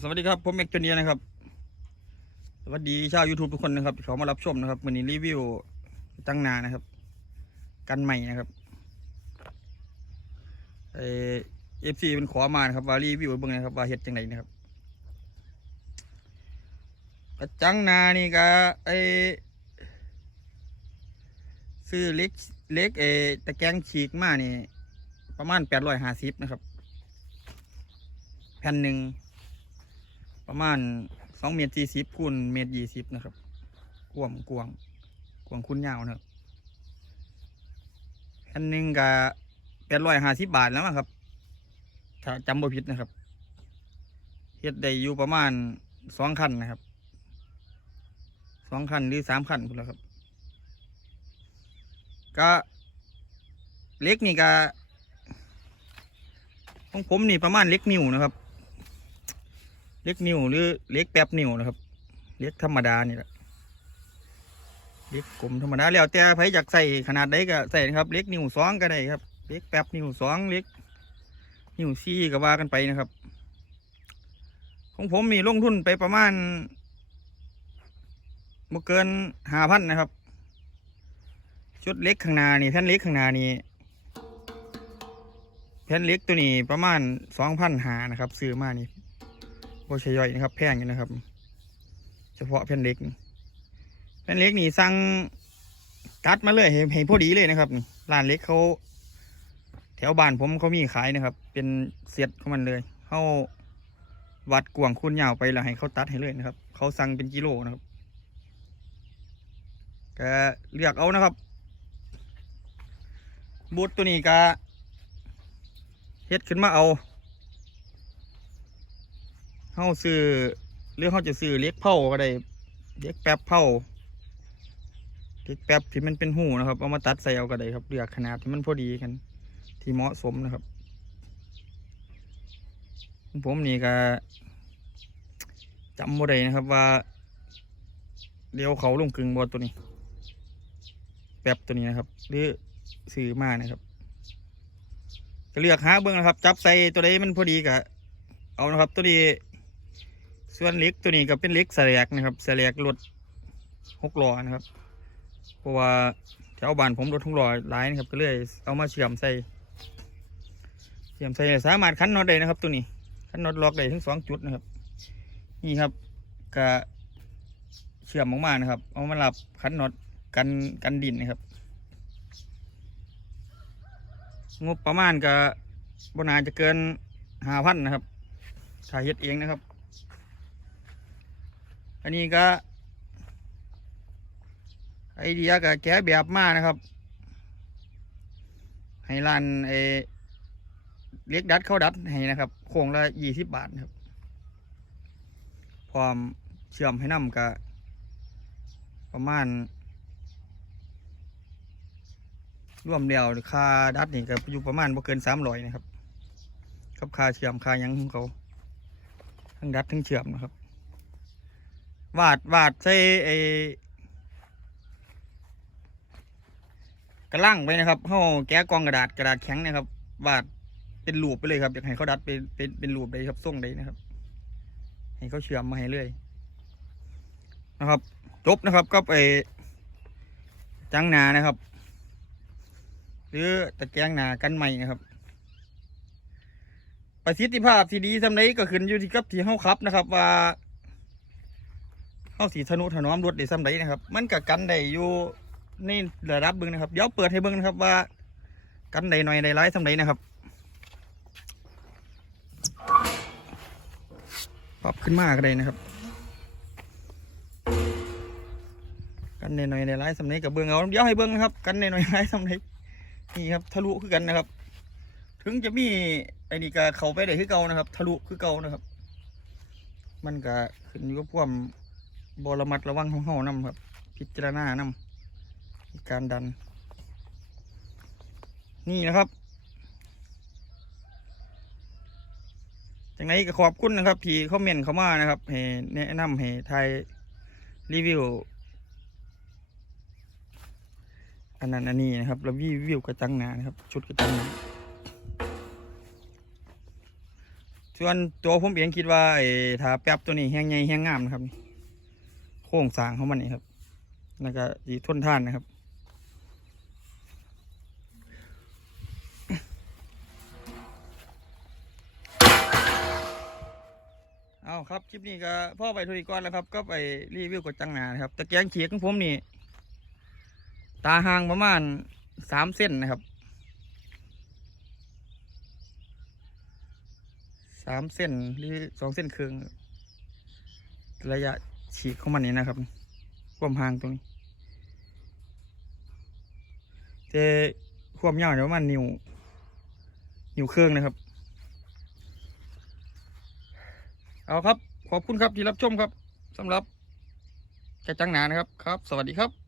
สวัสดีครับผมเอกจูเนียนะครับ สวัสดีชาว YouTube ทุกคนนะครับที่เขามารับชมนะครับวันนี้รีวิวตั้งนานะครับ กันใหม่นะครับเอฟซีเป็นขอมานะครับว่ารีวิวเบิ่งนะครับว่าเฮ็ดจังไดนะครับกระจังนานี่ก็ไอซื้อเล็กเล็กเอตะแกงฉีกมานี่ ประมาณแปดร้อยห้าสิบนะครับ แผ่นหนึ่ง ประมาณสองเมตรสี่สิบคูณเมตรยี่สิบนะครับกวงกวงกวงคุณยาวนะครับแผ่นหนึ่งก็แปดร้อยห้าสิบบาทแล้วครับ ถ้าจำบ่ผิดนะครับเฮ็ดได้อยู่ประมาณสองคันนะครับสองคันหรือสามคันพุ่นแล้วครับ ก็เล็กนี่ก็ของผมนี่ประมาณเล็กนิ้วนะครับ เล็กนิ้วหรือเล็กแป๊บนิ้วนะครับ เล็กธรรมดานี่แหละเล็กกลมธรรมดาแล้วแต่ใครอยากใส่ขนาดใดก็ใส่นะครับ เล็กนิ้วสองก็ได้ครับ เล็กแป๊บนิ้วสองเล็กนิ้วซี่ก็ว่ากันไปนะครับ ของผมมีลงทุนไปประมาณบ่เกินห้าพันนะครับ ชุดเล็กข้างหน้านี่แผ่นเล็กข้างหน้านี่แผ่นเล็กตัวนี้ประมาณสองพันหานะครับ ซื้อมานี่ โบชย่อยนะครับ แพงอยู่นะครับ เฉพาะแผ่นเล็ก แผ่นเล็กนี่สั่งตัดมาเลยให้ให้พอดีเลยนะครับนี่ร้านเล็กเขาแถวบ้านผมเขามีขายนะครับ เป็นเซตของมันเลยเขาวัดกวางคูณยาวไปแล้วให้เขาตัดให้เลยนะครับ เขาสั่งเป็นกิโลนะครับก็เลือกเอานะครับบูทตัวนี้ก็เฮ็ดขึ้นมาเอา เฮาซื้อหรือเฮาจะซื้อเล็กเผาก็ได้เล็กแป๊บเผาเล็กแป๊บที่มันเป็นหูนะครับเอามาตัดใส่เอาก็ได้ครับเลือกขนาดที่มันพอดีกัน ที่เหมาะสมนะครับ ผมนี่ก็จำบ่ได้นะครับว่าเดี๋ยวเขาลงกึ่งบอตัวนี้ แป๊บตัวนี้นะครับ หรือซื้อมานะครับก็เลือกหาเบื้องนะครับ จับใส่ตัวใดมันพอดีกับเอานะครับ ตัวนี้ ส่วนเล็กตัวนี้ก็เป็นเล็กแสลกนะครับแสลกรถหกล้อนะครับ เพราะว่าแถวบ้านผมรถทุกล้อหลายนะครับ ก็เลยเอามาเชื่อมใส่เชื่อมใส่สามารถคันน็อตได้นะครับ ตัวนี้คันน็อตล็อกได้ทั้งสองจุดนะครับ นี่ครับก็เชื่อมออกมานะครับ เอามาหลับคันน็อตกันกันดินนะครับ งบประมาณก็บนาจะเกินห้าพันนะครับถ่ายเฮ็ดเองนะครับ อันนี้ก็ ไอเดียกับแกะแบบมากนะครับ ให้ร้านไอเล็กดัดเข้าดัดให้นะครับ โค้งละยี่สิบบาทนะครับพร้อมเชื่อมให้น้ำกับประมาณรวมเดียวค่าดัดนี่ก็อยู่ประมาณบ่เกินสามร้อยนะครับ กับค่าเชื่อมค่ายังของเขา ทั้งดัดทั้งเชื่อมนะครับ วาดวาดใส่ไอ้กระลังไปนะครับเขาแกะกองกระดาษกระดาษแข็งนะครับ วาดเป็นรูปไปเลยครับอยากให้เขาดัดเป็นเป็นเป็นรูปเลยครับทรงเลยนะครับ ให้เขาเชื่อมมาให้เลยนะครับ จบนะครับก็ไปจังหนานะครับ หรือตะแกรงหนากันใหม่นะครับ ประสิทธิภาพที่ดีสำไหนก็ขึ้นอยู่ที่กับที่เฮาขับนะครับว่า เฮาสีทนุถนอมรถได้สำไหนนะครับ มันกับกันได้อยู่ในระดับเบิ่งนะครับ เดี๋ยวเปิดให้เบิ่งนะครับว่า กันได้หน่อยได้ร้ายสำไหนนะครับปรับขึ้นมากก็ได้นะครับ กันได้หน่อยได้ร้ายสำไหนกับเบิ่งเอาเดี๋ยวให้เบิ่งนะครับ กันได้หน่อยได้ร้ายสำไหนนี่ครับทะลุคือกันนะครับ ถึงจะมีไอ้นี่ก็เขาไปได้คือเก่านะครับ ทะลุคือเก่านะครับ มันก็ขึ้นอยู่กับความ บระมัดระวังของเฮานำครับ พิจารณานำในการดัน นี่นะครับจังไงก็ขอบคุณนะครับที่คอมเมนต์เข้ามานะครับให้แนะนำให้ไทยรีวิวอันนั้นอันนี้นะครับแล้วรีวิวกระจังหนานะครับ ชุดกระจังหนาส่วนตัวผมเองคิดว่าไอ้ถ้าแป๊บตัวนี้แห้งใหญ่แห้งงามนะครับ ครงสางของมันนี่ครับ แล้วก็ดีทนท่านนะครับเอาครับคลิปนี้ก็พ่อไปทุกก่อนแล้วครับ ก็ไปรีวิวกดจังหนานะครับตะแกรงเขียของผมนี่ ตาห่างประมาณสามเส้นนะครับสามเส้นหรือสองเส้นครึ่งระยะ ฉีกของมันนี่นะครับความห่างตรงนี้จะความยาวเดี๋ยวมันนิ้วนิ้วเครื่องนะครับ เอาครับ ขอบคุณครับที่รับชมครับสำหรับแกะจังหนานะครับครับ สวัสดีครับ